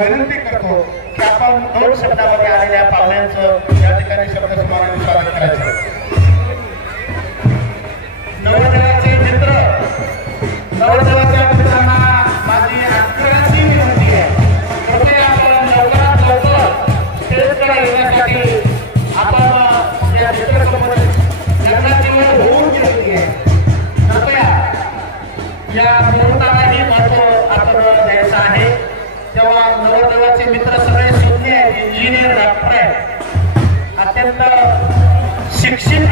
विनंती करतो की आपण 2 शब्दामध्ये आलेल्या पाहुण्यांचं या ठिकाणी शब्दसमारोह स्वागत करायचं. नवदेवाचे मित्र, नवदेवाच्या मित्रांना माझी आग्रहाची विनंती आहे, कृपया आपण लवकरात लवकर स्टेजकडे येण्यासाठी आपण या चित्रकलेमध्ये लग्नाची वेळ होऊन गेली आहे. कृपया या मुहूर्तालाही महत्व आपण द्यायचं आहे. तेव्हा नवदेवाचे मित्र सगळे शून्य आहेत, इंजिनियर, डॉक्टर आहेत, अत्यंत शिक्षित